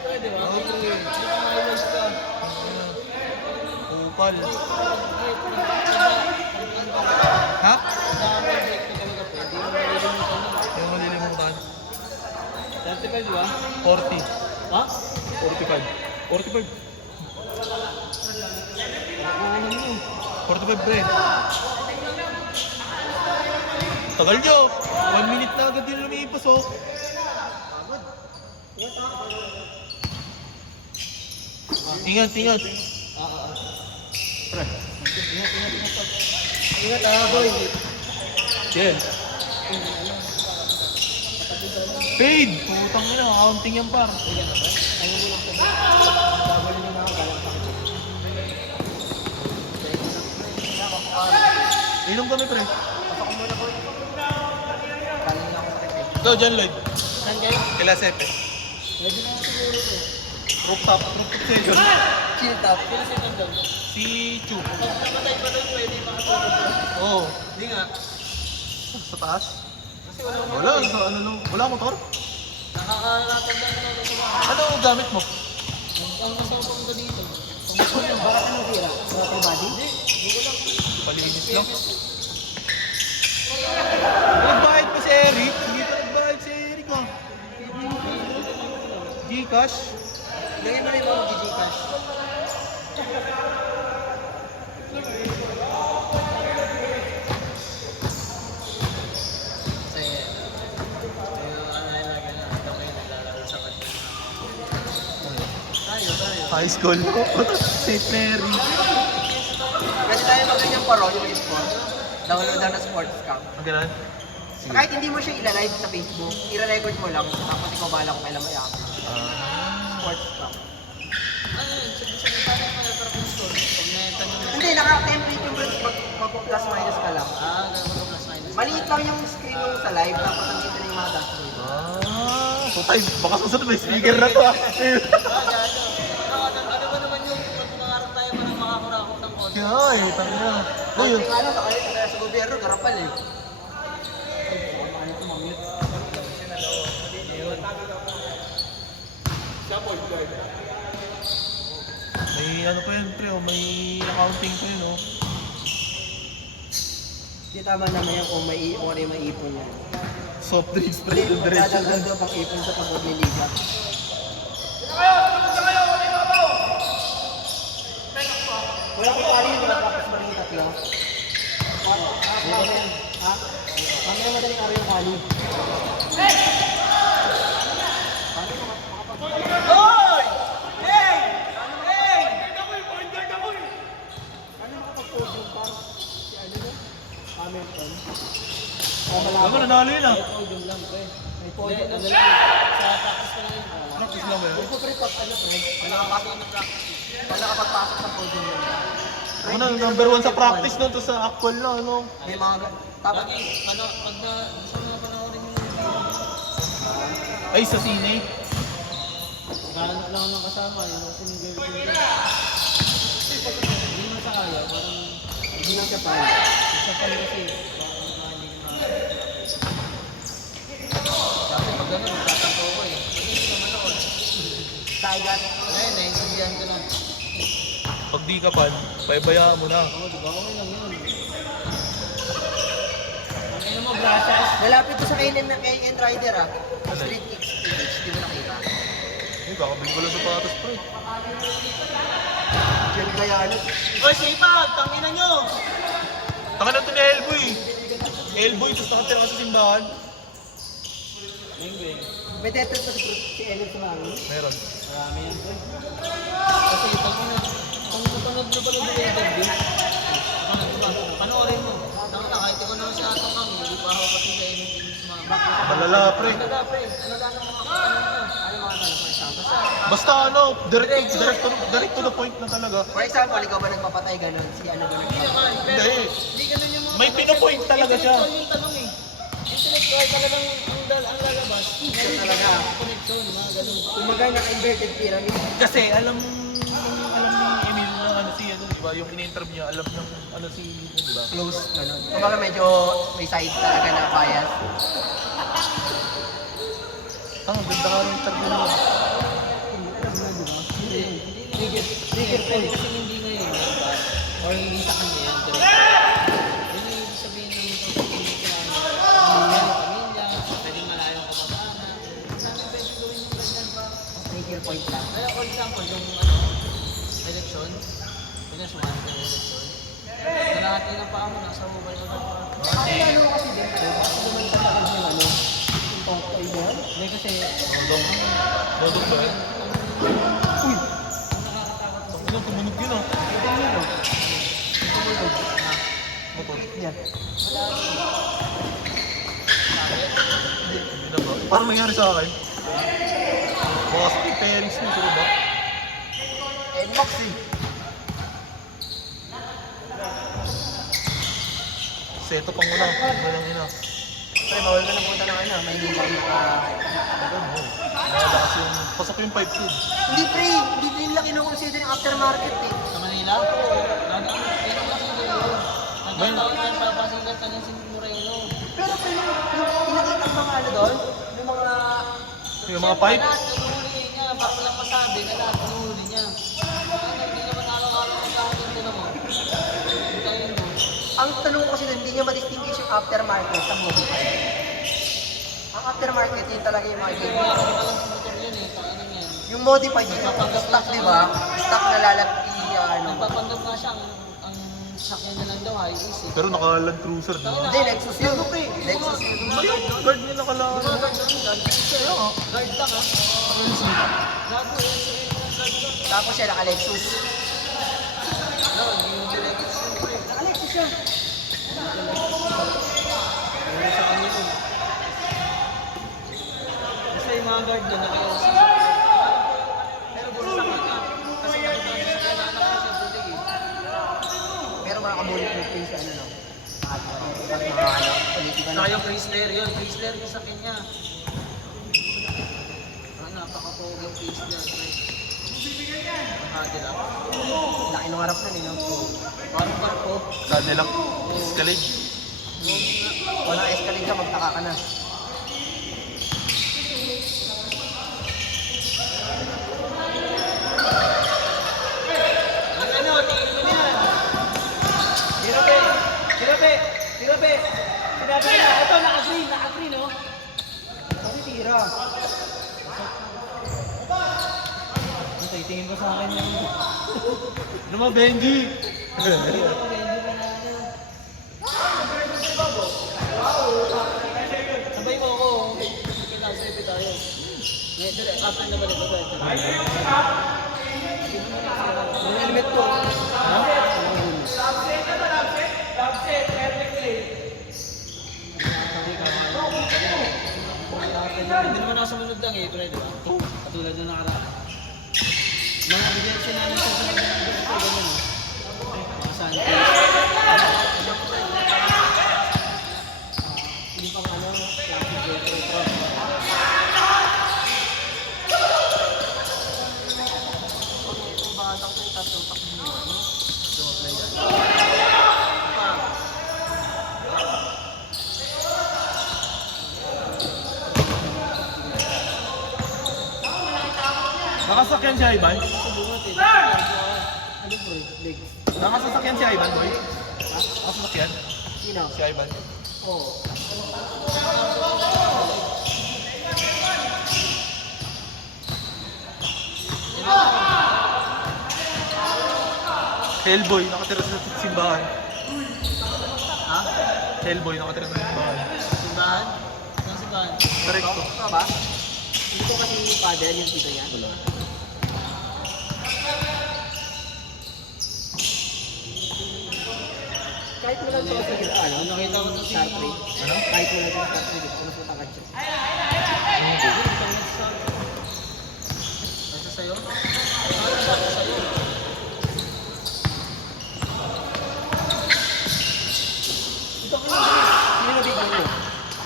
Pwede ba? Okay. Milos ka. Kupal. Ha? Yung malilimutan. 35 ba? 40. Ha? 45. 45. Nakuha mo. 45 pre. Tagal nyo. 1 minute na agad din lumipas oh. Ingat, ingat. Pre. Ingat boy. Yan. Fade! Putang ina, counting yan par. Inom kami pre. Ikaw dyan Lloyd. Saan kayo? Kila Sepe. Pwede na siguro to. Rooftop session. Chill top. Sino si Tom doon? Si Chu. Pag namatay pa doon, pwede makatulog doon. Oo. Hindi nga. Sa taas? Kasi wala mo. Wala, sa ano lang. Wala motor? Nakakaratanda na lang sa mga. Ano ang gamit mo? Ang masama pumunta dito. Bakit ano tira? Water body? Palinis lang. Nagbayad pa si Eric. Hindi pa nagbayad si Eric ah. Gcash? Lagyan mo rin mga Gcash. Kasi, ano yun lagi na. Ito kayo naglalaro sa kanya. Tayo. High school. St. Mary. Pwede tayo mag-ganyan paro yung e-sport. Download lang na sports cam. Ang ganun? Kahit hindi mo siya ila-live sa Facebook, i-record mo lang, tapos ikaw bahala kung kailan mo i-upload. Sports cam. Ano yun? Sabi tayo mga parang score. Pag may tanong na. Hindi, naka-template yung mag-plus minus ka lang. Gagawin ko plus minus. Maliit lang yung screen mo sa live, tapos nandito na yung mga dashboard. So tayo, baka susunod may speaker na to ah. Ano ba naman yung pag mangarap tayo pa ng makakurakot ng konti? Kaya eh, tanga. Kasi Ayun. nga lang, sa gobyerno, garapal eh. May ano pa yun pre, oh, may accounting pa yun oh. Hindi tama naman yan kung may ano yung maipon yan. Soft drinks pre, Hindi, diretso magdadagdag na. daw pang ipon sa pag-liga. Wala ko pari yung tapos pa rin yung tatlo. Ha? Mamaya madaling araw yung kali. Hoy! Hey! Hey! Ano makapag-podium pa? Si ano yun? Hamilton. Ako nanalo yun ah. Podium lang, pre. May Hindi, podium. ano lang. Sa practice ko lang yun. Practice lang ba yun? Yung po pre, pag ano pre, Wala kapasok na practice. wala kapag-pasok sa podium yun. Ako na, number 1 sa practice nun, to sa actual na ano. May mga tapos Lagi, ano, pag na, gusto mo na panoorin yung Ay, sa sine. Gahanap lang ng kasama, yung single girlfriend ko. Hindi mo sa kaya, parang hindi lang siya pa. isa pa kasi. Dati pag gano'n, magtatanto ko eh. Pag hindi ka manood. Tayo gano'n. Ngayon, naiintindihan ko na. Pag di ka pan, paibayaan mo na. Oo, di ba? Okay lang yun. Ang ina mo, brasas. Malapit to sa KN Rider ah. Street X, di mo nakita. Ay, kakabili ko lang sapatos pre. Diyan kaya ano? Oy, sipag! Tangina nyo! Taka na ito ni Elboy. Elboy, tapos nakatira ka sa simbahan. Bing-bing. May tetris pa si Elliot sa mami. Meron. Marami yan, bro. Kasi pag napanood mo pala yung interview, panoorin mo. Kahit ikaw naman si Atong Kang, hindi pa ako pati sa anything sa mga Malala pre. Maganda, pre. Ano lang ang mga tanong mo? Ano mga tanong mo? Basta, Basta ano, direct to the point na talaga. For example, ikaw ba nagpapatay ganun? Si ano ba hindi naman. Pero, Hindi. hindi ganun yung mga May pinapoint talaga siya. Intellectual yung tanong eh. Intellectual talagang ang lalabas. Meron talaga. Connection, mga ganun. Kumagay naka-inverted pyramid. Kasi alam ni Emil na ano si ano, di ba? Yung in-interview niya, alam ng ano si, di ba? Close, ganun. Kumbaga medyo may side talaga na bias. Ang ganda ka ng interview niya. Pwede kasi hindi ngayon, diba? Or hindi sa kanya yan, direct. Yun yung ibig sabihin ng hindi ka pamilya, pwedeng malayong kapag-anak. Namin pwede gawin yung ganyan. Trigger point lang. Kaya for example, yung election, kanya sumali ka ng election, kalahati ng paa mo, nasa mobile mo lang pa. Ako ano kasi din, kasi naman sa akin yung ano, yung totoy doon. Hindi kasi, Dodong ba? Uy! Ano, tumunog yun ah. Motor. Yan. Hindi na ba? Parang nangyari sa akin. Baka sa parents mo, sila ba? NMAX eh. Seto pang wala. Walang ina. Pre, bawal ka na punta ng ano, may hindi kang Malakas yung... Pasok yung 5 kid. Hindi pre, hindi nila kinukonsider yung aftermarket eh. sa Manila, lagi mo, pero kasi yun. Nagkataon yan, papasigat ka niya si Moreno. Pero pre, yung pinakita ang mga ano doon, yung mga... Yung mga pipe. Lahat kinuhuli niya, para walang masabi na lahat kinuhuli niya. Hindi naman araw-araw ang tawagin nila mo. Tayo mo. Ang tanong ko kasi doon, hindi niya ma-distinguish yung aftermarket sa modify. Ang aftermarket, yun talaga yung mga game. Kaya kung alam sa motor yun eh, paano yan. Yung modify dito, stock di ba? Stock na ano. Nagpapanggap nga siya, ang sakyan na lang daw, high is eh. Pero naka-Land Cruiser na. Hindi, Lexus yun. Lexus yun. Guard niya nakalaan. Guard lang ah. Gago eh, Tapos siya naka-Lexus. no, hindi mo Lexus yun, pre. Naka-Lexus siya. Wala sa kanya yun. Basta yung mga guard doon, naka-LC. Pero puro sa kanya. Kasi nakita niya sa kanya, anak siya tulig eh. Pero makakabulit mo yung sa ano no. Politika na. Saka yung Chrysler yun, Chrysler yung sa kanya. Napaka-pogi yung Chrysler, pre. Cadillac. Laki nung harap nun eh no. Parang barko. Cadillac. Escalade. Walang escalade ka, magtaka ka na. Ano, tingin mo yan. Tirape! Tirape! Tirape! Sinabi ko na, ito, naka-green, oh. Kasi tira. Ito, tingin ko sa akin yung... Ano mo, Benji? Sabay mo ako. Pinasipit tayo. Ngayon, dire, after na balik ako. Yung helmet ko. Hindi naman ako sumunod lang eh, pero diba? Katulad na nakaraan. Mga rejection namin sa sunod na nandito ko, gano'n eh. Mga Sanchez. Hindi pang ano, classic retro. Itong batang ko yung tatlong takbo mo. Nakasakyan si Ivan? Subungot eh. Ano bro? Leg. Nakasasakyan si Ivan, boy? Nakasasakyan? Sino? Si Ivan. Oo. Hellboy, nakatira sa simbahan. Ha? Hellboy, nakatira sa simbahan. Simbahan? Saan simbahan? Correcto. Ito ba? Hindi ko kasi yung father, yung tito niya. Wala. Kahit mo lang ito kasi ano, Nakita ko to si... Star Trek. Ano? Kahit mo lang ito Star Trek, kung mas matangkad siya. Nasa sa'yo? Nasa sa'yo. Ito ko lang. Sino na bigyan mo?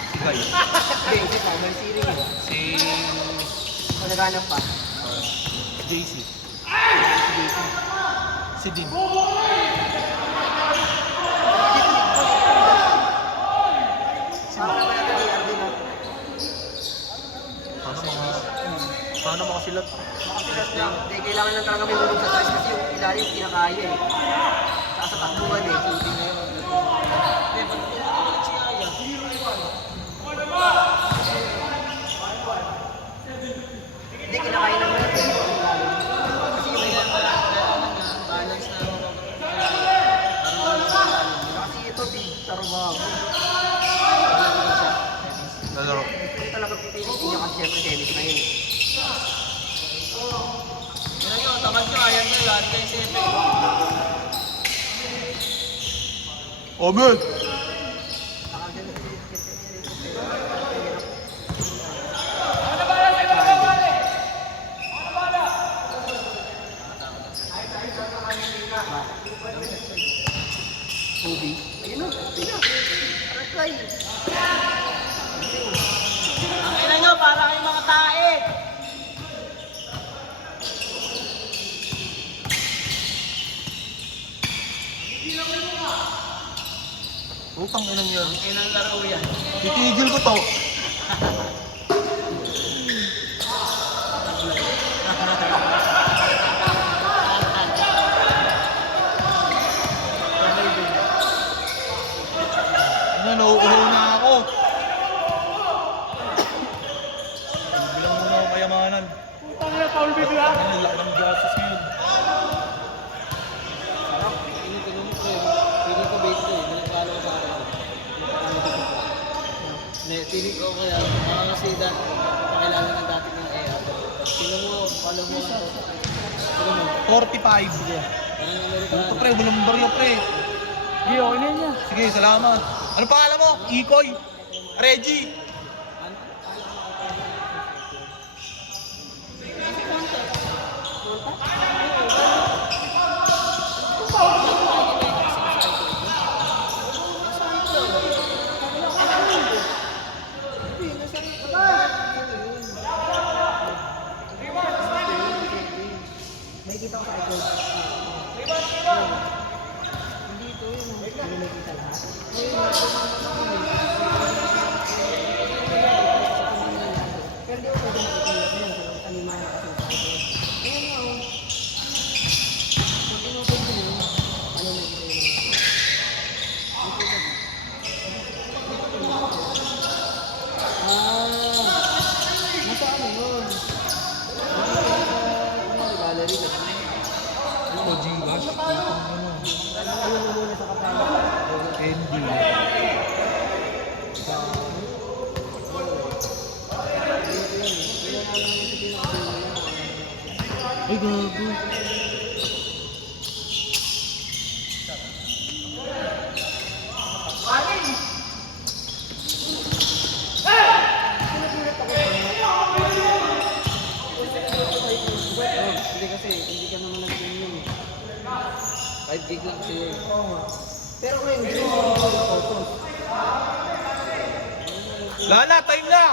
Si Guy. Hindi, hindi pa. May series eh. Si... Kung naghanap pa. JC. Si Dean. Sama naman natin ni Arvin ha. Ano mga... Sana makasilat. Makasilas lang. Hindi, kailangan lang talaga may mulog sa taas kasi yung ilalim kinakaya eh. Saka sa takbuhan eh. Shooting na yun. Hindi, ba't tumutulad si Aya? Hindi, kinakaya naman natin yung ilalim. Kasi yung iba, Balance na ako. kasi ito, big trabaho. Lalaro. Hindi talaga pipilitin niya kasi siyempre tennis na yun. Yan yun, tamad ko. Ayan na lahat kayo sipe. Omen! Ubi. Ayun o, Arakay. Ang ina nyo, para kayong mga tae. Utang ina niya. Ang inang laro yan. Titigil ko to. Nauuhaw na ako. Bilang muna ako kayamanan. Putang na, Paul bigla. Ang laki ng gastos ngayon. Tinutulong ko yun. Feeling ko bait ko eh. Nalagpalo ko sa akin. Hindi, feeling ko kaya. Baka kasi dati, pakilala ng dati ng EA. Sino mo, follow mo lang to. Sino mo? 45. Parang Amerikano. Ito pre, walang baryo pre. Hindi, okay na yun niya. Sige, salamat. Ano pangalan mo? Ikoy. Reggie. May kita ko sa icon. Hindi ito yun. Hindi may kita lahat. Pero di ko pwede makikita yun. Kanina na kasi sa icon. Ayan nga o. Kung tinutup ko yun, ano may kita yun? Nasa ano yun? Gallery kasi. Ano, Gcash? Ayun mo muna sa kapala. Andy. Ay, gago. Hindi kasi, hindi ka naman nag-game yun eh. 5 gig lang kasi yun. Oo nga. Pero ngayon, hindi mo photos. Lala, time na!